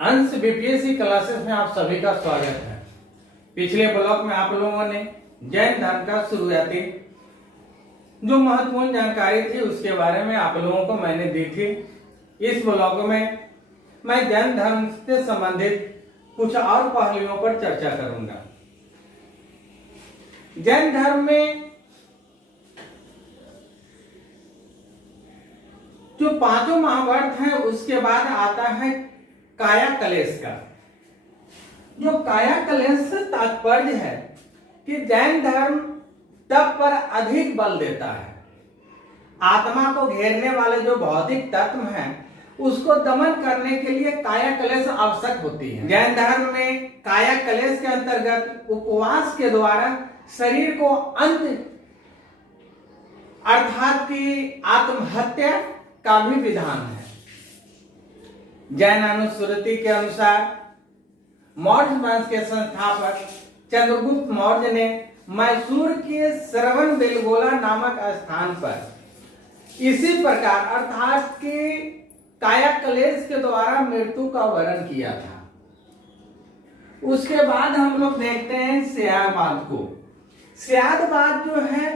अंश BPSC classes में आप सभी का स्वागत है। पिछले ब्लॉग में आप लोगों ने जैन धर्म का शुरुआती जो महत्वपूर्ण जानकारी थी उसके बारे में आप लोगों को मैंने दी थी। इस ब्लॉग में मैं जैन धर्म से संबंधित कुछ और पहलुओं पर चर्चा करूंगा। जैन धर्म में जो पांचों महाभारत हैं उसके बाद आता है काया कलेश का। जो काया कलेश से तात्पर्य है कि जैन धर्म तप पर अधिक बल देता है। आत्मा को घेरने वाले जो भौतिक तत्व हैं उसको दमन करने के लिए काया कलेश आवश्यक होती है। जैन धर्म में काया कलेश के अंतर्गत उपवास के द्वारा शरीर को अंत अर्थात की आत्महत्या का भी विधान है। जैन अनुस्मृति के अनुसार मौर्य वंश के संस्थापक चंद्रगुप्त मौर्य ने मैसूर के श्रवण बेलगोला नामक स्थान पर इसी प्रकार अर्थात कि काया कलेश के द्वारा मृत्यु का वरण किया था। उसके बाद हम लोग देखते हैं स्यादवाद को। स्यादवाद जो है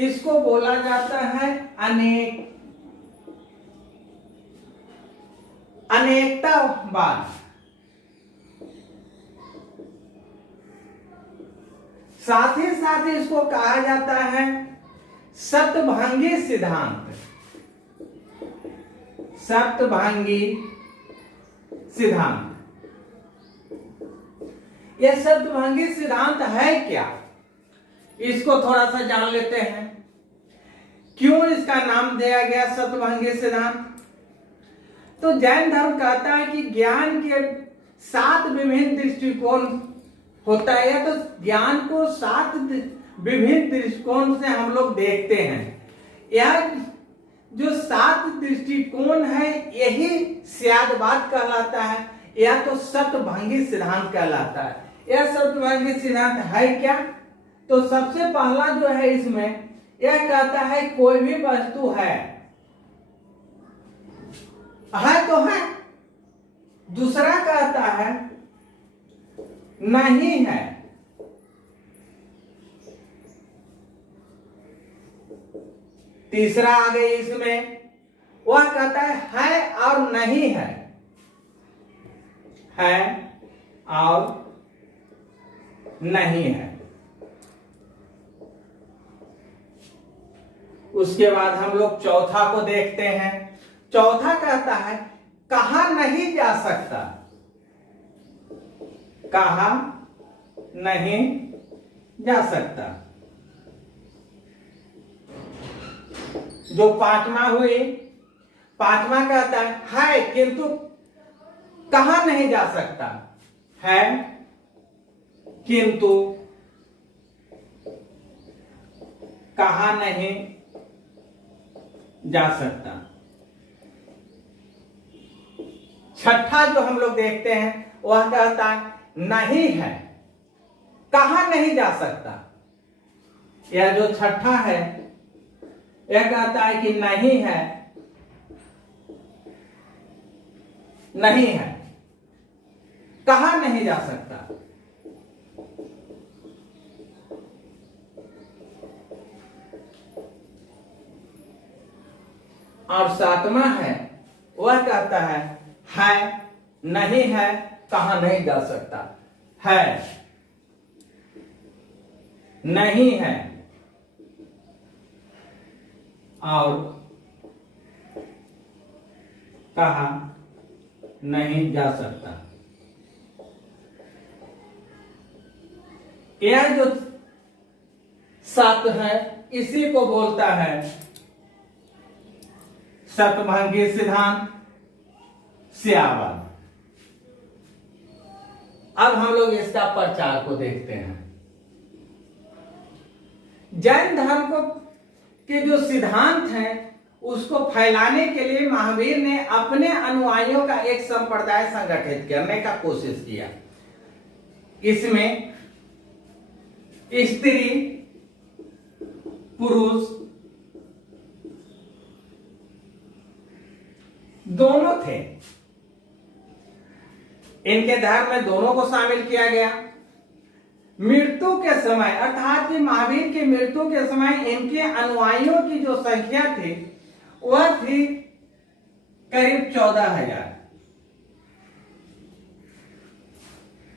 इसको बोला जाता है अनेकतावाद। साथ ही साथ इसको कहा जाता है सप्तभांगी सिद्धांत। सप्तभांगी सिद्धांत, यह सप्तभांगी सिद्धांत है क्या, इसको थोड़ा सा जान लेते हैं। क्यों इसका नाम दिया गया सप्तभांगी सिद्धांत? तो जैन धर्म कहता है कि ज्ञान के 7 विभिन्न दृष्टिकोण होता है, या तो ज्ञान को 7 विभिन्न दृष्टिकोण से हम लोग देखते हैं। यह जो 7 दृष्टिकोण है यही स्यादवाद कहलाता है, या तो सप्तभांगी सिद्धांत कहलाता है। यह सप्तभांगी सिद्धांत है क्या? तो सबसे पहला जो है इसमें यह कहता है कोई भी वस्तु है तो है। दूसरा कहता है नहीं है। तीसरा आ गई इसमें, वह कहता है और नहीं है। है और नहीं है। उसके बाद हम लोग चौथा को देखते हैं। चौथा कहता है कहा नहीं जा सकता। कहा नहीं जा सकता। जो पांचवा हुई, पांचवा कहता है किंतु कहा नहीं जा सकता। है किंतु कहा नहीं जा सकता। छठा जो हम लोग देखते हैं वह कहता है नहीं है, कहा नहीं जा सकता। यह जो छठा है यह कहता है कि नहीं है, नहीं है, कहा नहीं जा सकता। और सातवां है वह कहता है नहीं है, कहा नहीं जा सकता। है नहीं है और कहा नहीं जा सकता। यह जो 7 है इसी को बोलता है सप्तभांगी सिद्धांत, स्यादवाद। अब हम लोग इसका प्रचार को देखते हैं। जैन धर्म को के जो सिद्धांत हैं उसको फैलाने के लिए महावीर ने अपने अनुयायियों का एक संप्रदाय संगठित करने का कोशिश किया। इसमें स्त्री पुरुष दोनों थे। इनके धर्म में दोनों को शामिल किया गया। मृत्यु के समय अर्थात कि महावीर की मृत्यु के समय इनके अनुयायियों की जो संख्या थी वह थी करीब 14,000।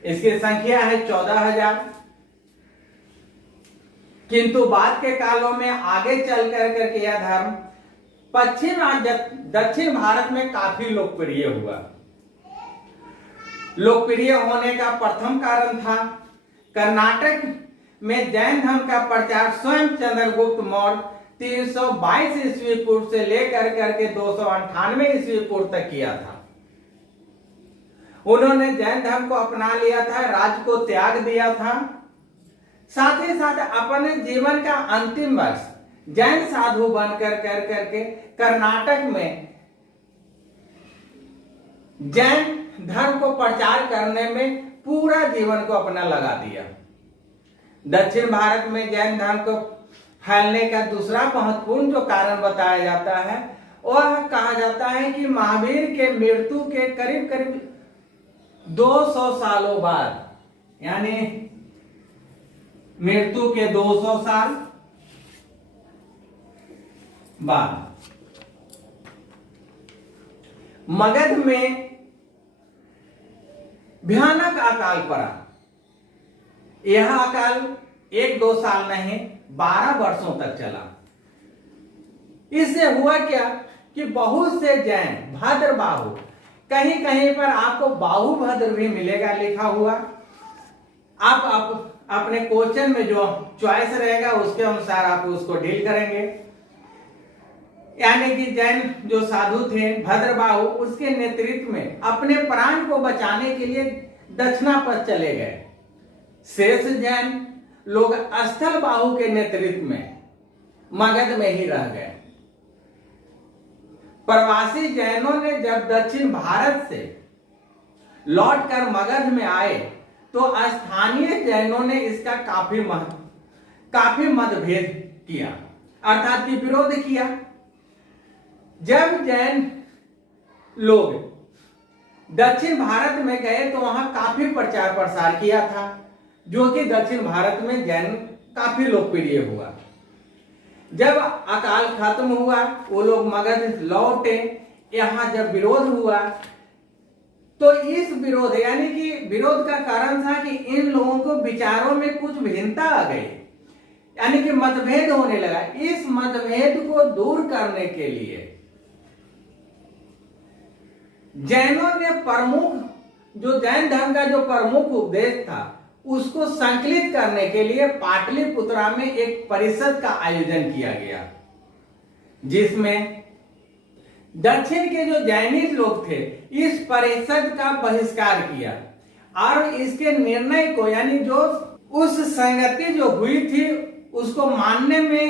इसकी संख्या है 14,000। किंतु बाद के कालों में आगे चल करके यह धर्म पश्चिम और दक्षिण भारत में काफी लोकप्रिय हुआ। लोकप्रिय होने का प्रथम कारण था कर्नाटक में जैन धर्म का प्रचार स्वयं चंद्रगुप्त मौर्य 322 ईस्वी पूर्व से लेकर करके 298 ईस्वी पूर्व तक किया था। उन्होंने जैन धर्म को अपना लिया था, राज्य को त्याग दिया था। साथ ही साथ अपने जीवन का अंतिम वर्ष जैन साधु बनकर करके कर्नाटक में जैन धर्म को प्रचार करने में पूरा जीवन को अपना लगा दिया। दक्षिण भारत में जैन धर्म को फैलने का दूसरा महत्वपूर्ण जो कारण बताया जाता है वह कहा जाता है कि महावीर के मृत्यु के करीब करीब 200 सालों बाद, यानी मृत्यु के 200 साल बाद मगध में भयानक अकाल पड़ा। यह अकाल 1-2 साल नहीं 12 वर्षों तक चला। इससे हुआ क्या कि बहुत से जैन भद्रबाहु, कहीं कहीं पर आपको बाहुभद्र भी मिलेगा लिखा हुआ। आप अपने क्वेश्चन में जो चॉइस रहेगा उसके अनुसार आप उसको डील करेंगे। यानी कि जैन जो साधु थे भद्रबाहु, उसके नेतृत्व में अपने प्राण को बचाने के लिए दक्षिणा पथ चले गए। शेष जैन लोग स्थल बाहु के नेतृत्व में मगध में ही रह गए। प्रवासी जैनों ने जब दक्षिण भारत से लौटकर मगध में आए तो स्थानीय जैनों ने इसका काफी मतभेद किया, अर्थात कि विरोध किया। जब जैन लोग दक्षिण भारत में गए तो वहां काफी प्रचार प्रसार किया था, जो कि दक्षिण भारत में जैन काफी लोकप्रिय हुआ। जब अकाल खत्म हुआ वो लोग मगध लौटे। यहां जब विरोध हुआ तो इस विरोध यानी कि विरोध का कारण था कि इन लोगों को विचारों में कुछ भिन्नता आ गई, यानी कि मतभेद होने लगा। इस मतभेद को दूर करने के लिए जैनों ने जो जैन धर्म का जो प्रमुख उपदेश था उसको संकलित करने के लिए पाटलिपुत्रा में एक परिषद का आयोजन किया गया, जिसमें दक्षिण के जो जैनिस्ट लोग थे इस परिषद का बहिष्कार किया और इसके निर्णय को, यानी जो उस संगति जो हुई थी उसको मानने में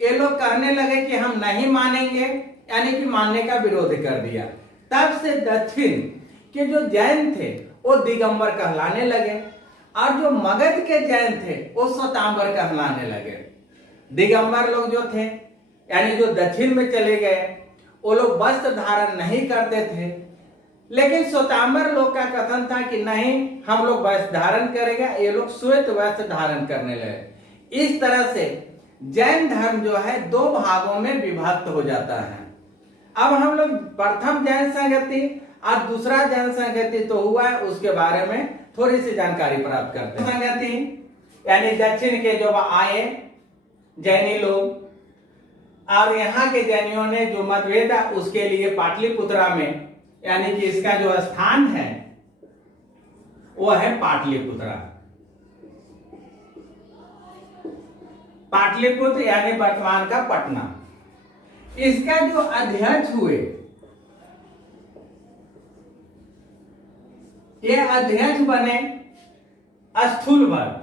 ये लोग कहने लगे कि हम नहीं मानेंगे, यानी कि मानने का विरोध कर दिया। तब से दक्षिण के जो जैन थे वो दिगंबर कहलाने लगे और जो मगध के जैन थे वो श्वेतांबर कहलाने लगे। दिगंबर लोग जो थे यानी जो दक्षिण में चले गए वो लोग वस्त्र धारण नहीं करते थे, लेकिन श्वेतांबर लोग का कथन था कि नहीं हम लोग वस्त्र धारण करेंगे। ये लोग श्वेत वस्त्र धारण करने लगे। इस तरह से जैन धर्म जो है 2 भागों में विभक्त हो जाता है। अब हम लोग प्रथम जैन संगति और दूसरा जैन संगति तो हुआ है, उसके बारे में थोड़ी सी जानकारी प्राप्त करते हैं। संगति यानी दक्षिण के जो आए जैनी लोग और यहाँ के जैनियों ने जो मतभेद है उसके लिए पाटलिपुत्रा में, यानी कि इसका जो स्थान है वो है पाटलिपुत्रा। पाटलिपुत्र यानी वर्तमान का पटना। इसका जो अध्यक्ष हुए, ये अध्यक्ष बने स्थूलवर।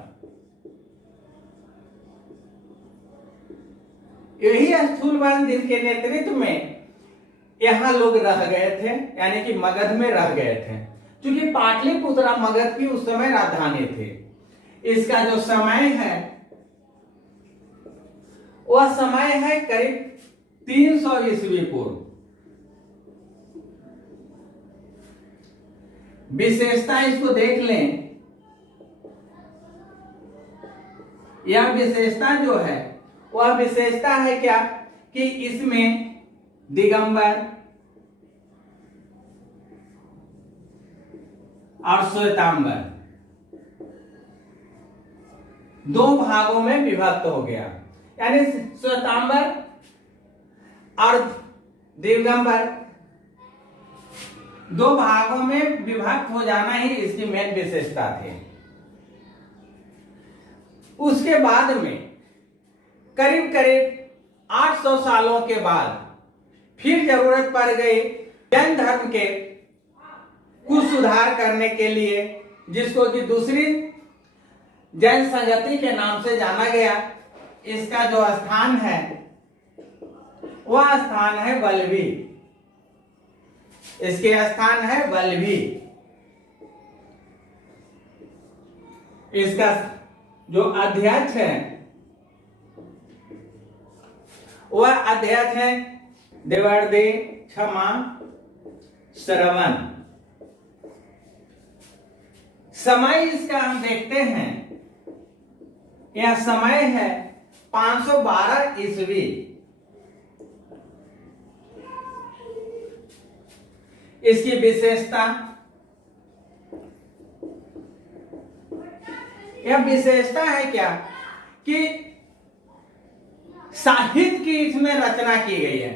यही स्थूलवर जिनके नेतृत्व में यहां लोग रह गए थे, यानी कि मगध में रह गए थे। क्योंकि पाटलिपुत्रा मगध की उस समय राजधानी थी। इसका जो समय है वह समय है करीब 300 ईस्वी पूर्व। विशेषता इसको देख लें। यह विशेषता जो है वह विशेषता है क्या कि इसमें दिगंबर और श्वेतांबर दो भागों में विभक्त हो गया, यानी श्वेतांबर और दिगंबर दो भागों में विभक्त हो जाना ही इसकी मेन विशेषता थी। उसके बाद में करीब करीब 800 सालों के बाद फिर जरूरत पड़ गई जैन धर्म के कुछ सुधार करने के लिए, जिसको कि दूसरी जैन संगति के नाम से जाना गया। इसका जो स्थान है वह स्थान है वल्लभी। इसके स्थान है वल्लभी। इसका जो अध्यक्ष है वह अध्यक्ष है देवर्दे क्षमा श्रवण। समय इसका हम देखते हैं, यह समय है 512 ईस्वी। इसकी विशेषता, यह विशेषता है क्या कि साहित्य की इसमें रचना की गई है।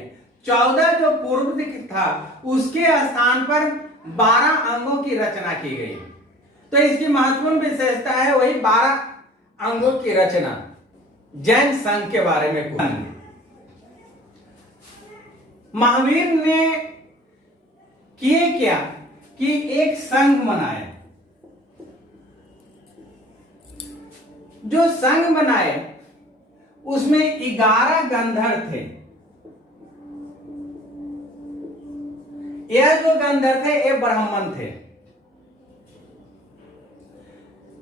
14 जो पूर्व था उसके स्थान पर 12 अंगों की रचना की गई। तो इसकी महत्वपूर्ण विशेषता है वही 12 अंगों की रचना। जैन संघ के बारे में कुछ महावीर ने किए क्या कि एक संघ बनाए। जो संघ बनाए उसमें 11 गंधर्व थे। यह जो गंधर्व थे ये ब्राह्मण थे।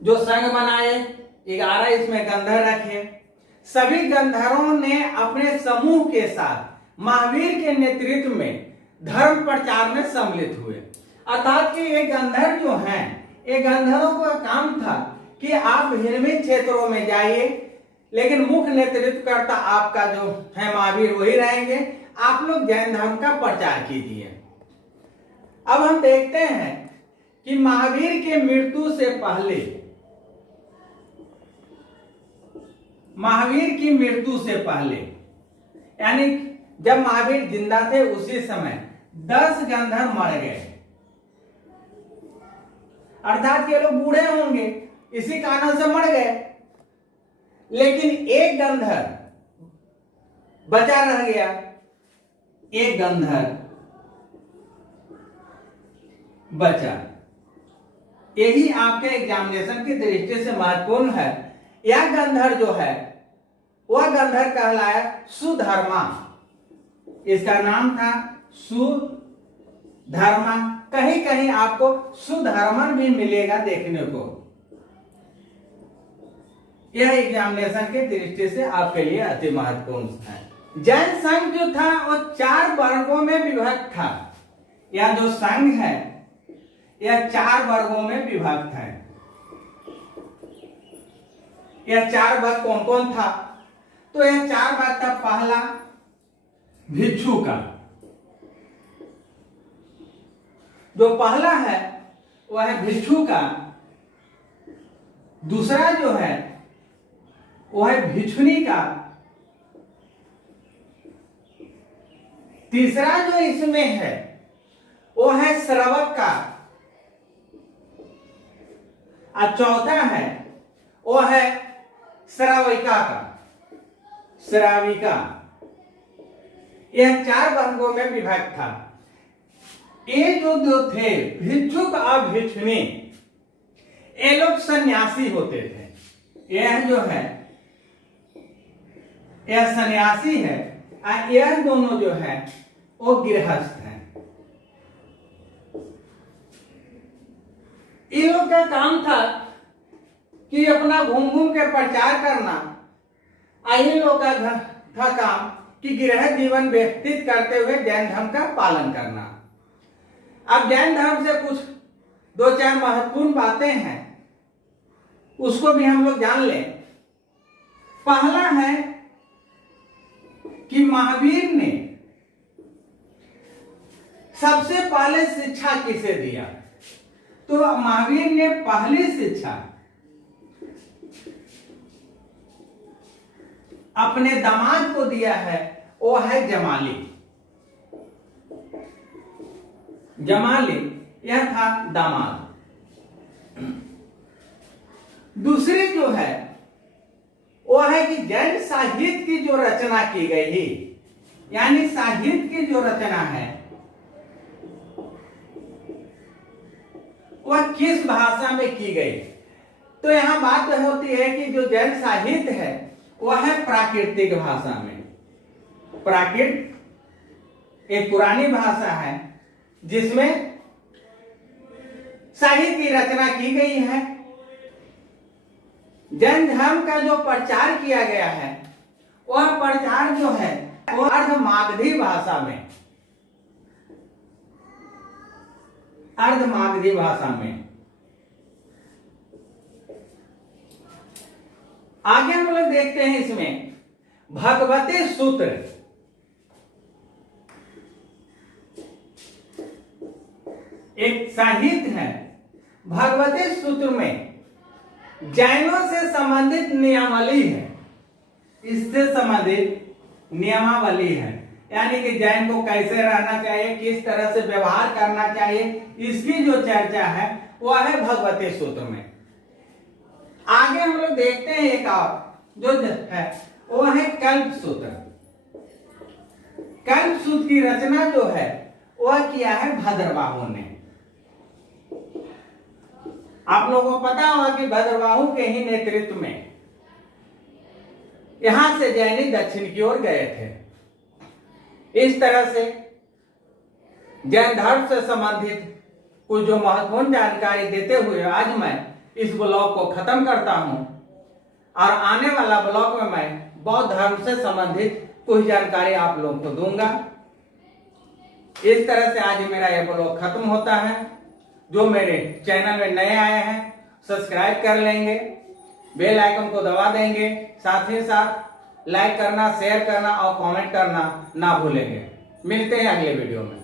जो संघ बनाए 11 इसमें गंधर्व रखे। सभी गंधर्वों ने अपने समूह के साथ महावीर के नेतृत्व में धर्म प्रचार में सम्मिलित हुए। अर्थात कि ये गंधर्व जो हैं, ये गंधर्वों का काम था कि आप निर्मित क्षेत्रों में जाइए, लेकिन मुख्य नेतृत्व करता आपका जो है महावीर वही रहेंगे। आप लोग जैन धर्म का प्रचार कीजिए। अब हम देखते हैं कि महावीर के मृत्यु से पहले, महावीर की मृत्यु से पहले, यानी जब महावीर जिंदा थे उसी समय 10 गंधर्व मर गए। अर्थात ये लोग बूढ़े होंगे, इसी कारण से मर गए। लेकिन एक गंधर्व बचा रह गया। एक गंधर्व बचा। यही आपके एग्जामिनेशन की दृष्टि से महत्वपूर्ण है। यह गंधर्व जो है वह गंधर्व कहलाया सुधर्मा। इसका नाम था सुधर्मा। कहीं कहीं आपको सुधर्मन भी मिलेगा देखने को। यह एग्जामिनेशन के दृष्टि से आपके लिए अति महत्वपूर्ण है। जैन संघ जो था वो 4 वर्गों में विभक्त था। यह जो संघ है यह 4 वर्गों में विभक्त है। यह 4 वर्ग कौन कौन था? तो यह 4 वर्ग था। पहला भिक्षु का, जो पहला है वह है भिक्षु का। दूसरा जो है वह है भिक्षुनी का। तीसरा जो इसमें है वो है श्रावक का। और चौथा है वो है श्राविका का। श्राविका। यह 4 वर्गों में विभक्त था। ये जो थे भिक्षुक और भिक्षुनी, ये लोग सन्यासी होते थे। यह जो है यह सन्यासी है और यह दोनों जो है वो गृहस्थ है। इन लोग का काम था कि अपना घूम घूम के प्रचार करना। इन लोग का था काम कि गृह जीवन व्यतीत करते हुए जैन धर्म का पालन करना। अब जैन धर्म से कुछ दो चार महत्वपूर्ण बातें हैं उसको भी हम लोग जान लें। पहला है कि महावीर ने सबसे पहले शिक्षा किसे दिया? तो महावीर ने पहली शिक्षा अपने दामाद को दिया है, वो है जमाली। जमाली यह था दामाद। दूसरी जो है वो है कि जैन साहित्य की जो रचना की गई है, यानी साहित्य की जो रचना है वह किस भाषा में की गई? तो यहां बात होती है कि जो जैन साहित्य है वह है प्राकृतिक भाषा में। प्राकृत एक पुरानी भाषा है जिसमें साहित्य की रचना की गई है। जैन धर्म का जो प्रचार किया गया है वह प्रचार जो है वो अर्धमागधी भाषा में, अर्धमागधी भाषा में। आगे हम लोग देखते हैं इसमें भगवती सूत्र। एक साहित्य है भगवती सूत्र में जैनों से संबंधित नियमावली है, इससे संबंधित नियमावली है, यानी कि जैन को कैसे रहना चाहिए, किस तरह से व्यवहार करना चाहिए, इसकी जो चर्चा है वह है भगवती सूत्र में। आगे हम लोग देखते हैं एक और जो है वो है कल्प सूत्र। कल्प सूत्र की रचना जो है वह किया है भद्रबाहु ने। आप लोगों को पता होगा कि भद्रबाहु के ही नेतृत्व में यहां से जैनी दक्षिण की ओर गए थे। इस तरह से जैन धर्म से संबंधित कुछ जो महत्वपूर्ण जानकारी देते हुए आज मैं इस ब्लॉग को खत्म करता हूं और आने वाला ब्लॉग में मैं बौद्ध धर्म से संबंधित कुछ जानकारी आप लोगों को दूंगा। इस तरह से आज मेरा यह ब्लॉग खत्म होता है। जो मेरे चैनल में नए आए हैं सब्सक्राइब कर लेंगे, बेल आइकन को दबा देंगे, साथ ही साथ लाइक करना, शेयर करना और कमेंट करना ना भूलेंगे। मिलते हैं अगले वीडियो में।